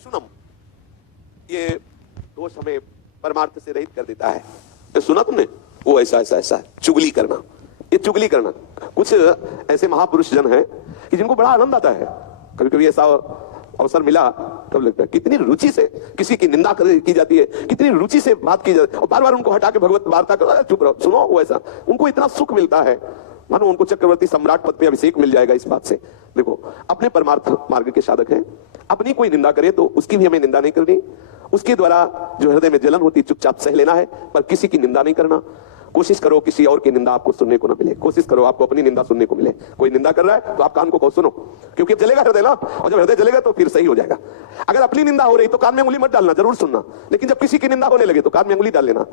शिशुनम, ये दोष हमें परमार्थ से रहित कर देता है। तो सुना तुमने, वो ऐसा ऐसा ऐसा चुगली करना, ये चुगली करना। कुछ ऐसे महापुरुष जन हैं कि जिनको बड़ा आनंद आता है, कभी कभी ऐसा अवसर मिला तब लगता है कितनी रुचि से किसी की निंदा की जाती है, कितनी रुचि से बात की जाती है, और बार बार उनको हटा के भगवत वार्ता करो, चुप रहो, सुनो, वो ऐसा उनको इतना सुख मिलता है मानो उनको चक्रवर्ती सम्राट पद पे अभिषेक मिल जाएगा इस बात से। देखो, अपने परमार्थ मार्ग के साधक हैं, अपनी कोई निंदा करे तो उसकी भी हमें निंदा नहीं करनी, उसके द्वारा जो हृदय में जलन होती चुपचाप सह लेना है, पर किसी की निंदा नहीं करना। कोशिश करो किसी और की निंदा आपको सुनने को ना मिले, कोशिश करो आपको अपनी निंदा सुनने को मिले। कोई निंदा कर रहा है तो आप कान को कहो सुनो, क्योंकि जलेगा हृदय ना, और जब हृदय जलेगा तो फिर सही हो जाएगा। अगर अपनी निंदा हो रही तो कान में उंगली मत डालना, जरूर सुनना, लेकिन जब किसी की निंदा होने लगे तो कान में उंगली डाल लेना।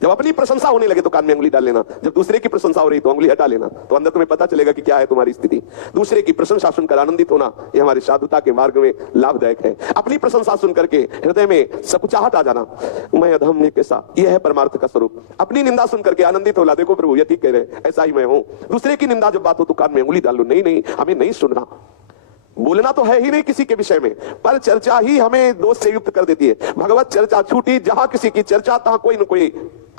जब अपनी प्रशंसा होने लगे तो कान में उंगली डाल लेना, जब दूसरे की प्रशंसा हो रही तो उंगली हटा लेना, तो अंदर तुम्हें पता चलेगा कि क्या है तुम्हारी स्थिति। दूसरे की प्रशंसा सुनकर आनंदित होना, यह हमारी साधुता के मार्ग में लाभदायक है। अपनी प्रशंसा सुन करके हृदय में सकुचाहट आ जाना, मैं अधम मैं कैसा, यह है परमार्थ का स्वरूप। अपनी निंदा सुन करके आनंदित होला, देखो प्रभु ये ठीक कह रहे, ऐसा ही मैं हूं। दूसरे की निंदा जब बात हो तो कान में उंगली डाल लो, नहीं नहीं हमें नहीं सुनना। बोलना तो है ही नहीं किसी के विषय में, पर चर्चा ही हमें दोष से युक्त कर देती है। भगवत चर्चा छूटी, जहां किसी की चर्चा तहां कोई न कोई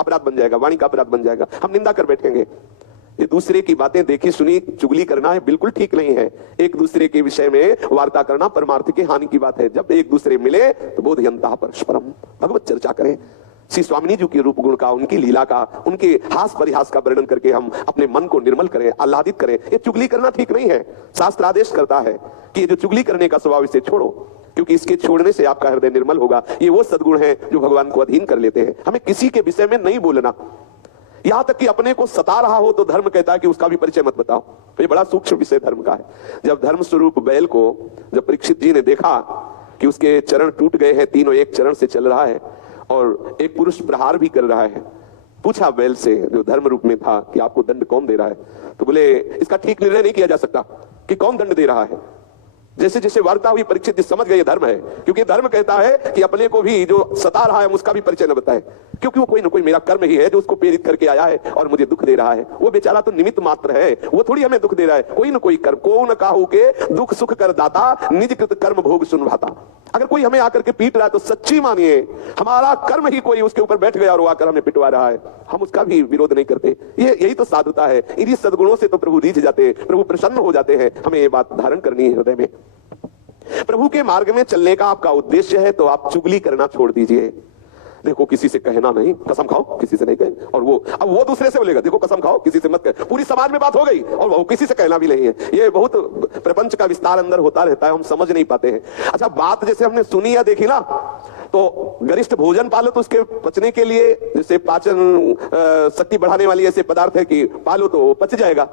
अपराध बन जाएगा, वाणी का अपराध बन जाएगा, हम निंदा कर बैठेंगे। ये दूसरे की बातें देखी सुनी चुगली करना है, बिल्कुल ठीक नहीं है। एक दूसरे के विषय में वार्ता करना परमार्थ की हानि की बात है। जब एक दूसरे मिले तो बोधयंता परस्परम, भगवत चर्चा करें। श्री स्वामिनी जी के रूप गुण का, उनकी लीला का, उनके हास परिहास का वर्णन करके हम अपने मन को निर्मल करें, आह्लादित करें। ये चुगली करना ठीक नहीं है। शास्त्र आदेश करता है कि ये जो चुगली करने का स्वभाव इसे छोड़ो, क्योंकि इसके छोड़ने से आपका हृदय निर्मल होगा। ये वो सद्गुण है जो भगवान को अधीन कर लेते हैं। हमें किसी के विषय में नहीं बोलना, यहां तक कि अपने को सता रहा हो तो धर्म कहता है कि उसका भी परिचय मत बताओ। तो ये बड़ा सूक्ष्म विषय धर्म का है। जब धर्म स्वरूप बैल को जब परीक्षित जी ने देखा कि उसके चरण टूट गए हैं, तीनों एक चरण से चल रहा है और एक पुरुष प्रहार भी कर रहा है, पूछा बैल से जो धर्म रूप में था कि आपको दंड कौन दे रहा है? तो बोले इसका ठीक निर्णय नहीं किया जा सकता कि कौन दंड दे रहा है। जैसे जैसे वार्ता हुई परीक्षित जी समझ गए धर्म है, क्योंकि धर्म कहता है कि अपने को भी जो सता रहा है उसका भी परिचय न बताए, क्योंकि वो कोई ना कोई मेरा कर्म ही है जो उसको प्रेरित करके आया है और मुझे दुख दे रहा है। वो बेचारा तो निमित्त मात्र है, वो थोड़ी हमें दुख दे रहा है। कोई ना कोई कर्म, को न काहू के दुख सुख कर दाता, निज कृत कर्म भोग सुन भाता। अगर कोई हमें आकर के पीट रहा है तो सच्ची मानिए हमारा कर्म ही कोई उसके ऊपर बैठ गया और वो आकर हमें पिटवा रहा है, हम उसका भी विरोध नहीं करते। यही तो साधुता है। इन्हीं सद्गुणों से तो प्रभु रीझ जाते हैं, प्रभु प्रसन्न हो जाते हैं। हमें ये बात धारण करनी है हृदय में। प्रभु के मार्ग में चलने का आपका उद्देश्य है तो आप चुगली करना छोड़ दीजिए। देखो किसी से कहना नहीं, कसम खाओ किसी से नहीं कहे, और वो अब वो दूसरे से बोलेगा देखो कसम खाओ किसी से मत कहे। पूरी समाज में बात हो गई और वो किसी से कहना भी नहीं है। ये बहुत प्रपंच का विस्तार अंदर होता रहता है, हम समझ नहीं पाते हैं। अच्छा, बात जैसे हमने सुनी या देखी ना, तो गरिष्ठ भोजन पालो तो उसके पचने के लिए, जैसे पाचन शक्ति बढ़ाने वाली ऐसे पदार्थ है कि पालो तो पच जाएगा।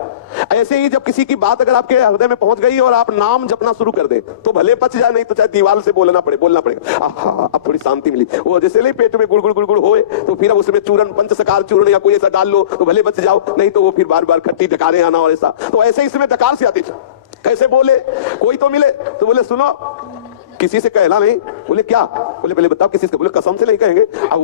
ऐसे ही जब किसी की बात अगर आपके हृदय में पहुंच गई और आप नाम जपना शुरू कर दे तो भले पच जाए, नहीं तो चाहे दीवार से बोलना पड़ेगा। अब थोड़ी शांति मिली। वो जैसे नहीं पेट में गुड़गुड़ गुड़गुड़ होए तो फिर अब उसमें चूरन, पंचसकार चूर्ण या कोई ऐसा डाल लो तो भले बच जाओ, नहीं तो वो फिर बार बार खट्टी डकारें आना और ऐसा। तो ऐसे इसमें डकार से आती, कैसे बोले, कोई तो मिले तो बोले सुनो किसी से कहना नहीं। बोले क्या? बोले पहले बताओ किसी से? बोले कसम से नहीं कहेंगे। अब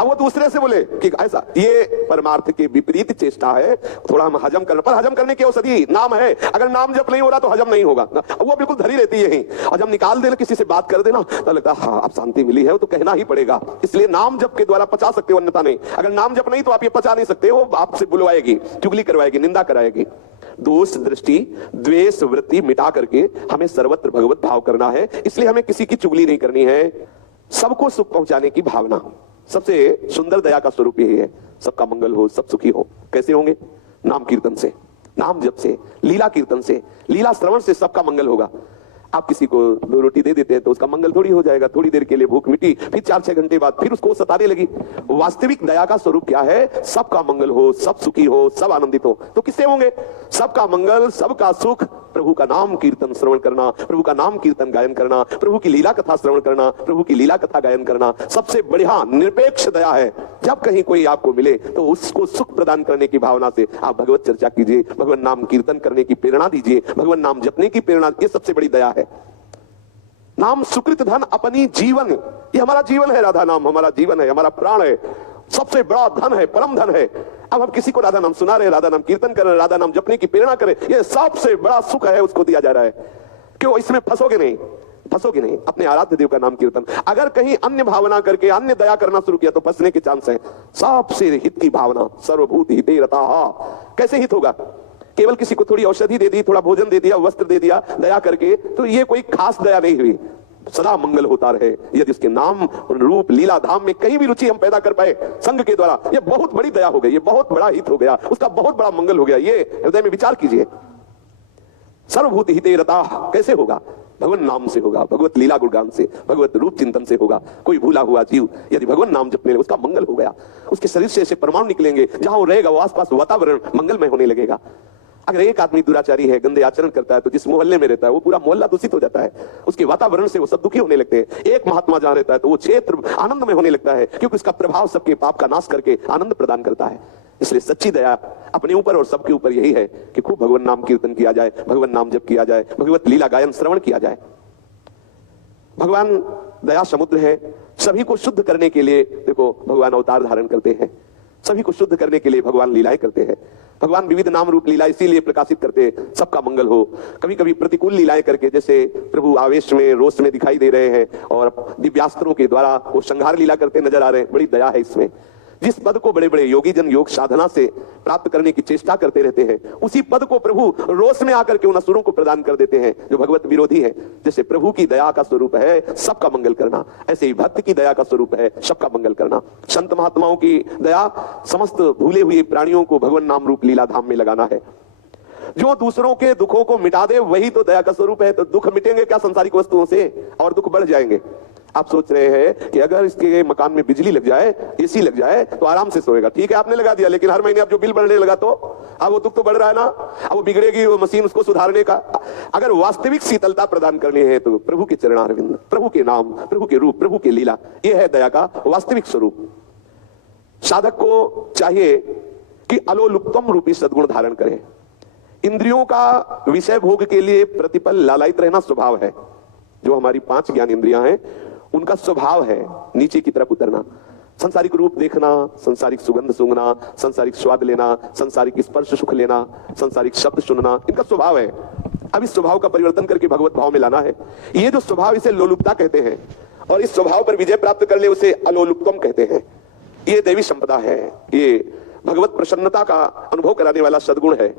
वो दूसरे से बोले कि ऐसा। ये परमार्थ के विपरीत चेष्टा है। थोड़ा हम हजम करना, पर हजम करने की औषधि नाम है। अगर नाम जब नहीं हो रहा तो हजम नहीं होगा, वो बिल्कुल धरी रहती है यहीं। और जब निकाल देना, किसी से बात कर देना तो लगता है हाँ अब शांति मिली है, वो तो कहना ही पड़ेगा। इसलिए नाम जप के द्वारा पचा सकते हो, अन्यथा नहीं। अगर नाम जप नहीं तो आप ये पचा नहीं सकते हो। आपसे बुलवाएगी, चुगली करवाएगी, निंदा कराएगी। दोष दृष्टि द्वेष वृत्ति मिटा करके हमें सर्वत्र भगवत भाव करना है। इसलिए हमें किसी की चुगली नहीं करनी है। सबको सुख पहुंचाने की भावना, सबसे सुंदर दया का स्वरूप यही है। सबका मंगल हो, सब सुखी हो। कैसे होंगे? नाम कीर्तन से, नाम जप से, लीला कीर्तन से, लीला श्रवण से सबका मंगल होगा। आप किसी को 2 रोटी दे देते हैं तो उसका मंगल थोड़ी हो जाएगा। थोड़ी देर के लिए भूख मिटी, फिर 4-6 घंटे बाद फिर उसको सताने लगी। वास्तविक दया का स्वरूप क्या है? सबका मंगल हो, सब सुखी हो, सब आनंदित हो। तो किससे होंगे? सबका मंगल, सबका सुख, प्रभु का नाम कीर्तन श्रवण करना, प्रभु का नाम कीर्तन गायन करना, प्रभु की लीला कथा श्रवण करना, प्रभु की लीला कथा गायन करना सबसे बढ़िया निरपेक्ष दया है। जब कहीं कोई आपको मिले तो उसको सुख प्रदान करने की भावना से आप भगवत चर्चा कीजिए, भगवान नाम कीर्तन करने की प्रेरणा दीजिए, भगवान नाम जपने की प्रेरणा। ये सबसे बड़ी दया है। नाम सुकृत धन अपनी जीवन, ये हमारा जीवन है। राधा नाम हमारा जीवन है, हमारा प्राण है, सबसे बड़ा धन है, परम धन है। अब हम किसी को राधा नाम सुना रहे, राधा नाम कीर्तन कर रहे, राधा नाम जपने की प्रेरणा करें, ये सबसे बड़ा सुख है, उसको दिया जा रहा है। क्यों? इसमें फंसोगे नहीं। फंसोगे नहीं। अपने आराध्य देव का नाम कीर्तन। अगर कहीं अन्य भावना करके अन्य दया करना शुरू किया तो फंसने के चांस है। सबसे हित की भावना, सर्वभूत हिते रता। कैसे हित होगा? केवल किसी को थोड़ी औषधि दे दी, थोड़ा भोजन दे दिया, वस्त्र दे दिया दया करके, तो ये कोई खास दया नहीं हुई। सदा मंगल होता रहे यदि उसके नाम रूप लीला धाम में कहीं भी रुचि हम पैदा कर पाए संघ के द्वारा, ये बहुत बड़ी दया हो गई, ये बहुत बड़ा हित हो गया, उसका बहुत बड़ा मंगल हो गया। ये हृदय में विचार कीजिए। सर्वभूत हिते रता कैसे होगा? भगवान नाम से होगा, भगवत लीला गुणगान से, भगवत रूप चिंतन से होगा। कोई भूला हुआ जीव यदि भगवान नाम जपने लगे, उसका मंगल हो गया। उसके शरीर से ऐसे परमाणु निकलेंगे, जहां वो रहेगा वो आसपास वातावरण मंगलमय होने लगेगा। अगर एक आदमी दुराचारी है, गंदे आचरण करता है, तो जिस मोहल्ले में रहता है वो पूरा मोहल्ला दूषित हो जाता है। उसके वातावरण से वो सब दुखी होने लगते हैं। एक महात्मा जहां रहता है तो वो क्षेत्र आनंदमय होने लगता है, क्योंकि उसका प्रभाव सबके पाप का नाश करके आनंद प्रदान करता है। इसलिए सच्ची दया अपने ऊपर और सबके ऊपर यही है कि खूब भगवान नाम कीर्तन किया जाए, भगवान नाम जप किया जाए, भगवत लीला गायन श्रवण किया जाए। भगवान दया समुद्र है। सभी को शुद्ध करने के लिए देखो भगवान अवतार धारण करते हैं। सभी को शुद्ध करने के लिए भगवान लीलाएं करते हैं। भगवान विविध नाम रूप लीला इसीलिए प्रकाशित करते हैं, सबका मंगल हो। कभी कभी प्रतिकूल लीलाएं करके, जैसे प्रभु आवेश में रोष में दिखाई दे रहे हैं और दिव्यास्त्रों के द्वारा वो संहार लीला करते नजर आ रहे हैं। बड़ी दया है इसमें। जिस पद को बड़े बड़े योगी जन योग साधना से प्राप्त करने की चेष्टा करते रहते हैं, उसी पद को प्रभु रोष में आकर के उन असुरों को प्रदान कर देते हैं जो भगवत विरोधी है। जैसे प्रभु की दया का स्वरूप है सबका मंगल करना, ऐसे ही भक्त की दया का स्वरूप है सबका मंगल करना। संत महात्माओं की दया समस्त भूले हुए प्राणियों को भगवान नाम रूप लीला धाम में लगाना है। जो दूसरों के दुखों को मिटा दे वही तो दया का स्वरूप है। तो दुख मिटेंगे क्या संसारिक वस्तुओं से, और दुख बढ़ जाएंगे। आप सोच रहे हैं कि अगर इसके मकान में बिजली लग जाए, एसी लग जाए तो आराम से सोएगा। ठीक है आपने लगा दिया, लेकिन हर महीने अब जो बिल बढ़ने लगा तो अब वो दुख तो बढ़ रहा है ना। अब वो बिगड़ेगी वो मशीन, उसको सुधारने का। अगर वास्तविक शीतलता प्रदान करनी है तो प्रभु के चरणारविंद, प्रभु के नाम, प्रभु के रूप, प्रभु की लीला, यह है दया का वास्तविक स्वरूप। साधक को चाहिए कि अलोलुप्तम रूपी सद्गुण धारण करे। इंद्रियों का विषय भोग के लिए प्रतिपल लालायित रहना स्वभाव है। जो हमारी 5 ज्ञान इंद्रियां हैं उनका स्वभाव है नीचे की तरफ उतरना। संसारिक रूप देखना, संसारिक सुगंध सूंघना, संसारिक स्वाद लेना, संसारिक स्पर्श सुख लेना, संसारिक शब्द सुनना, इनका स्वभाव है। अब इस स्वभाव का परिवर्तन करके भगवत भाव में लाना है। ये जो स्वभाव, इसे लोलुपता कहते हैं, और इस स्वभाव पर विजय प्राप्त कर ले उसे अलोलुप्तम कहते हैं। ये देवी संपदा है, ये भगवत प्रसन्नता का अनुभव कराने वाला सद्गुण है।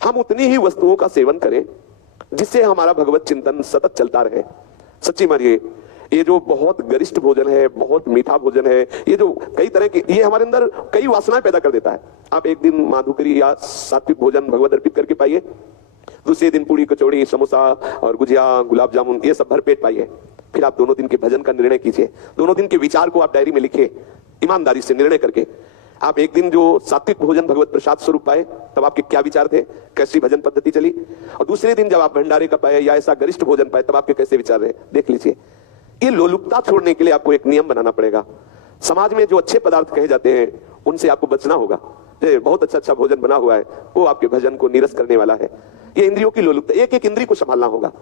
हम उतनी ही वस्तुओं का सेवन करें जिससे हमारा भगवत चिंतन सतत चलता रहे। सच्ची मानिए, ये जो बहुत गरिष्ठ भोजन है, बहुत मीठा भोजन है, ये जो कई तरह के, ये हमारे अंदर कई वासनाएं पैदा कर देता है। आप एक दिन माधुकरी या सात्विक भोजन भगवत अर्पित करके पाइए, दूसरे दिन पूरी कचौड़ी समोसा और गुजिया गुलाब जामुन ये सब भर पेट पाइए। फिर आप दोनों दिन के भजन का निर्णय कीजिए। दोनों दिन के विचार को आप डायरी में लिखिए, ईमानदारी से निर्णय करके। आप एक दिन जो सात्विक भोजन भगवत प्रसाद स्वरूप पाए तब आपके क्या विचार थे, कैसी भजन पद्धति चली, और दूसरे दिन जब आप भंडारे का पाए या ऐसा गरिष्ठ भोजन पाए तब आपके कैसे विचार रहे, देख लीजिए। ये लोलुपता छोड़ने के लिए आपको एक नियम बनाना पड़ेगा। समाज में जो अच्छे पदार्थ कहे जाते हैं उनसे आपको बचना होगा। बहुत अच्छा भोजन बना हुआ है, वो आपके भजन को नीरस करने वाला है। ये इंद्रियों की लोलुपता, एक एक इंद्रिय को संभालना होगा।